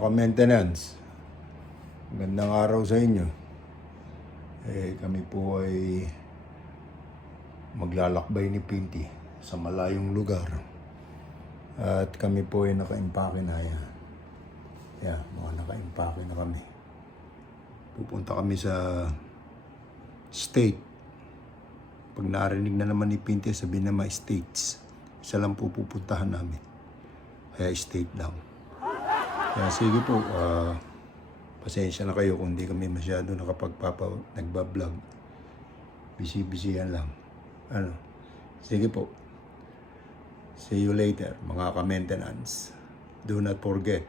ka-maintenance, magandang araw sa inyo. Kami po ay maglalakbay ni Pinty sa malayong lugar. At kami po ay naka-impake na yan. Mga naka-impake na kami. Pupunta kami sa state. Pag narinig na naman ni Pinty, sabihin na mga states. Isa lang po pupuntahan namin. Kaya state lang. Kaya sige po, pasensya na kayo kung hindi kami masyado nagbablog. Busy yan lang. Sige po. See you later, mga ka-maintenance. Do not forget,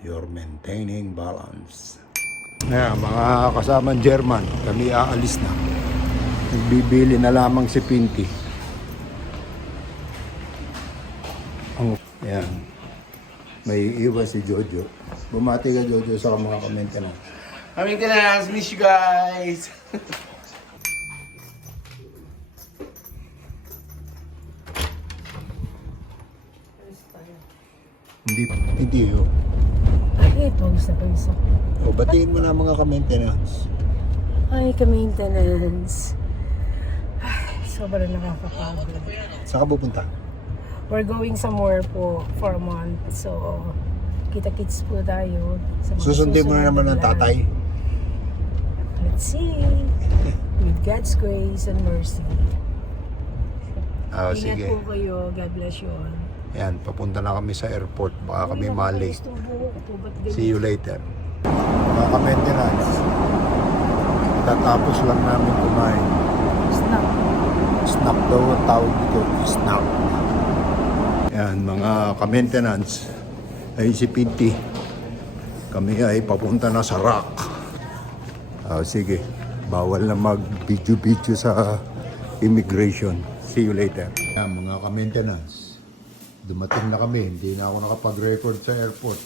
you're maintaining balance. Mga kasamang German, kami aalis na. Nagbibili na lamang si Pinty. Yan. May iwas si Jojo. Bumati ka, Jojo, sa mga ka-maintenance. Maintenance, miss you guys! Hindi yun. Ay, ito, isa. Batiin mo na mga ka-maintenance. Ay, ka-maintenance. Ay, sobrang nakakapagod. Saan ka pupunta? We're going somewhere po for a month. So, kita-kits po tayo. Sa mga Susundin mo na naman ng susunod na tatay. Let's see. With God's grace and mercy. Ingat Sige. po kayo. God bless you all. Yan, papunta na kami sa airport. Baka kami mali. See you later. Mga ka-maintenance, tatapos lang namin kumain. Snap. Snap daw ang tawag dito. Snap. Yan, mga ka-maintenance. Ay si Pinty. Kami ay papunta na sa Rock. Sige, bawal na mag-video sa immigration. See you later. Yan, mga ka-maintenance. Dumating na kami. Hindi na ako nakapag-record sa airport.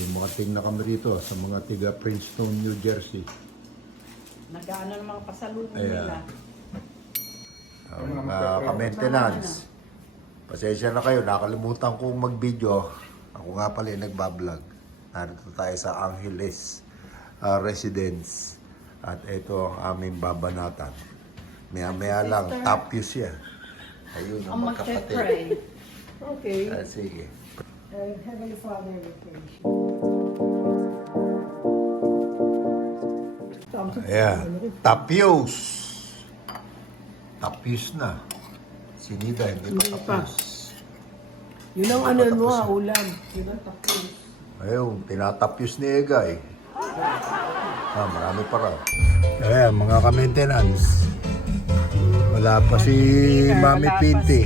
Dumating na kami rito sa mga tiga Princeton, New Jersey. Nag-ano ng mga pasalubong Ayan. nila. Mga ka-maintenance. Pasensya na kayo, nakalimutan kong mag-video. Ako nga pala yung nagbablog. Narito tayo sa Angeles Residence. At ito ang aming babanatan. Maya-maya lang, top views yan. Ayun ang Ang magkapatid. mag-pray. Okay. Sige. Heavenly Father, we praise you. Ayan, top views. Top views na. Sinida, hindi pa tapos. Yun ang ano mo, ulam. Yun ang tapos. Ayun, tinatapyos ni Egay. Marami pa raw. Ayan, mga ka-maintenance. Wala pa si Mami Pinty.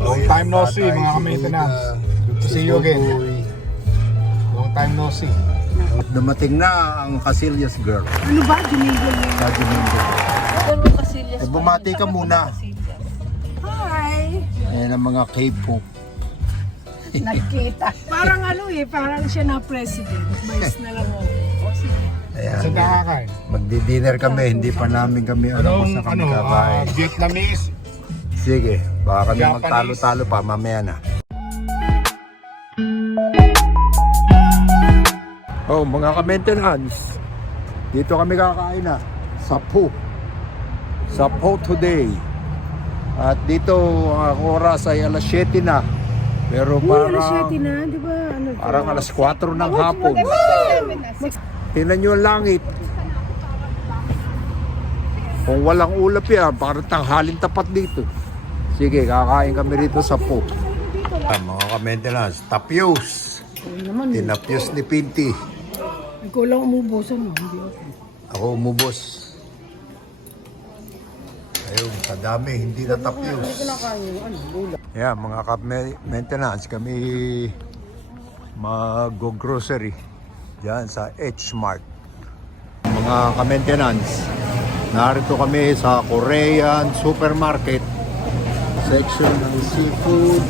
Long time no see, mga ka-maintenance. Good to see you again. Long time no see. Dumating na ang Casillas girl. Ano ba? Dumigil niya. Sa Domingo. Pero Casillas. Bumati ka muna. Hi! Ayan ang mga K-pop. Nagkita. Parang parang siya na president. Mais na lang ako. Ayan. Saan ka kakain? Magdi-dinner kami, hindi pa namin kami alam kung saan kami kakain. Vietnamese. Sige, baka kami Japanese. magtalo-talo pa, mamaya na. Oh, mga ka-maintenance, dito kami kakain na, sa Po. Sa Po today. At dito, ang oras ay alas 7 na. Pero Alas parang, 7 na, di ba? Ano to? parang alas 4 ng hapon. Tingnan nyo ang langit. Kung walang ulap yan, parang tanghalin tapat dito. Sige, kakain kami rito sa Po. Mga ka-maintenance, tapyos. Tinapyos ni Pinty. Ikaw lang umubusan mo, hindi ako. Ako umubos. Ayun, sa dami, hindi na tapyos. Yeah, mga ka-maintenance, kami mag-grocery dyan sa H-Mart. Mga ka-maintenance, narito kami sa Korean supermarket section ng seafood.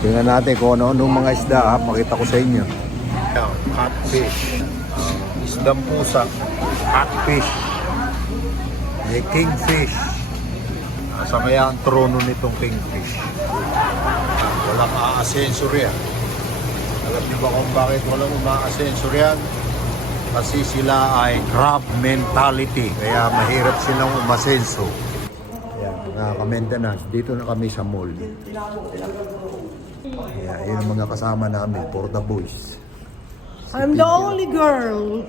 Tingnan natin kung ano-anong mga isda, ha? Pakita ko sa inyo. Catfish, isdang pusa, catfish, may kingfish. Nasa kaya ang trono nitong kingfish? walang aasenso riyan. Alam niyo ba kung bakit walang umaasenso riyan? Kasi sila ay crab mentality, kaya mahirap silang umasenso. Ayan, mga ka-maintenance, dito na kami sa mall. Ayan, yun ang mga kasama namin, for the boys. I'm the only girl.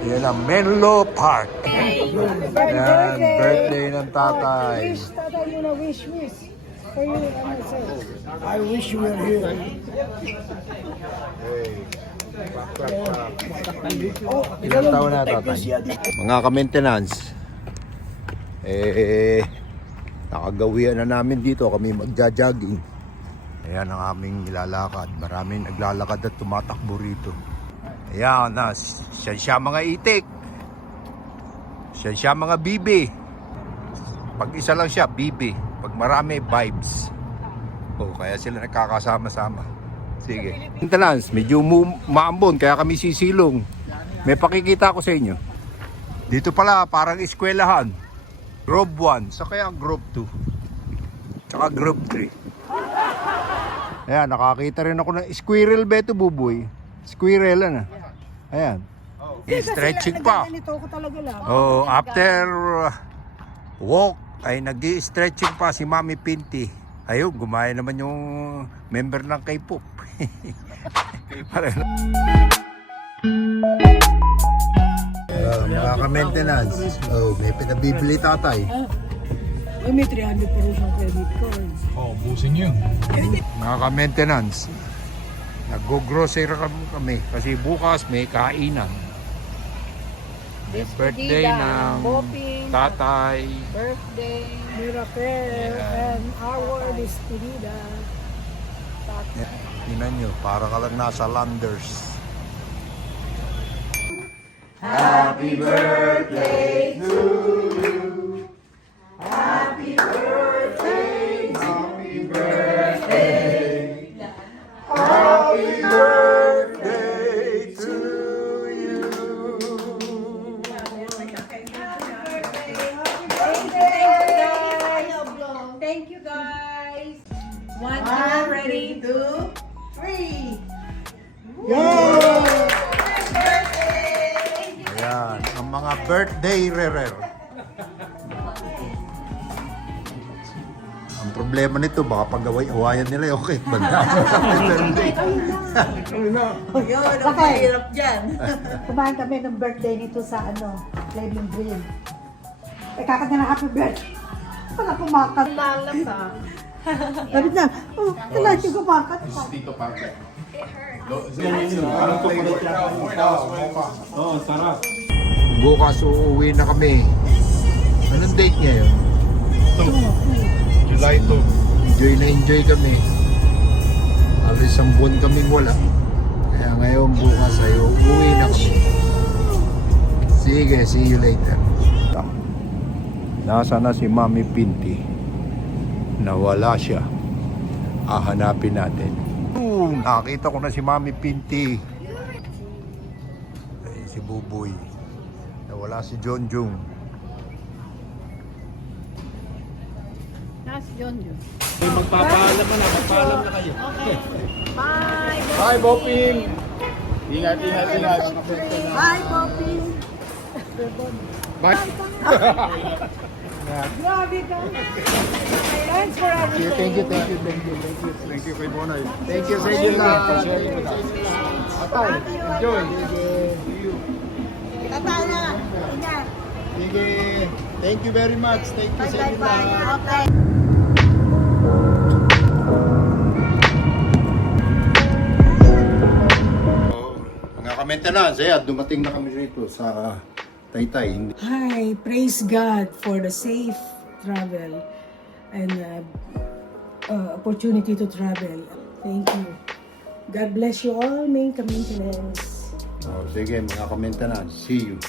Yan ang Menlo Park. Yan, birthday ng tatay. Wish, tatay, you know, wish. For you and myself. I wish you were here. Ilang taon na tatay? Mga ka-maintenance, nakagawian na namin dito, kami magja-jogging. Ayan ang aming nilalakad. Maraming naglalakad at tumatakbo rito. Ayan na, siya mga itik. Siya mga bibi. Pag isa lang siya, bibi. Pag marami, vibes. Oh, kaya sila nagkakasama-sama. Sige. Maintenance, medyo maambon, kaya kami sisilong. May pakikita ko sa inyo. Dito pala, parang eskwelahan. Grove 1, sa kaya Grove 2. Tsaka Grove 3. Ayan, nakakita rin ako ng squirrel beto, buboy. Squirrel, ano? Ayan. Stretching pa. Ganito ko talaga lang. Oh, after walk ay nag-i-stretching pa si Mami Pinty. Ayun, gumaya naman yung member ng K-pop. Mga ka-maintenance. Oh, may pinabibili tatay. Ay, may 300 pa rin siyang credit card. Oh, busin yun. Mga ka-maintenance. Nag-grocery kami kasi bukas may kainan. May birthday ng tatay. Birthday. Miracle and our despedida. Tingnan nyo, para ka lang nasa Landers. Thank you guys. One, two, ready, two, three. Ayan, ang mga birthday rerer. Ang problema nito, baka pag-away-awayan nila, okay. Banda. Birthday. Yun, ang mahirap dyan. Kumain kami ng birthday nito sa Flaming Green. Eh, kakanta na happy birthday. Wala kumakat. Malam ka. Sabi niya, oh, kailan yung kumakat. Bukas uuwi na kami. Anong date ngayon? July 2. Enjoy na enjoy kami. Alis ang buwan kaming wala. Kaya ngayon bukas ay uuwi na kami. Sige, see you later. Nasa na si Mami Pinty? Nawala siya. Hahanapin natin. Nakita ko na si Mami Pinty. Ay, si Buboy. Nawala si Jonjong. Nas, yun. Magpapaalam na kayo. Bye. Hi, Boping! Ingat. Hi, Poppy! Bye! Grabe ka. Thanks for everything. Thank you kay Bonay. Thank you sa inyo na. Atay, enjoy. Tatay na! Ingat! Sige. Thank you very much. Thank you sa inyo na. Okay. Mga ka-maintenance, dumating na kami rito sa Taytay. Hi, praise God for the safe travel and opportunity to travel. Thank you. God bless you all, main maintenance. Oh, sige, mga ka-maintenance, see you.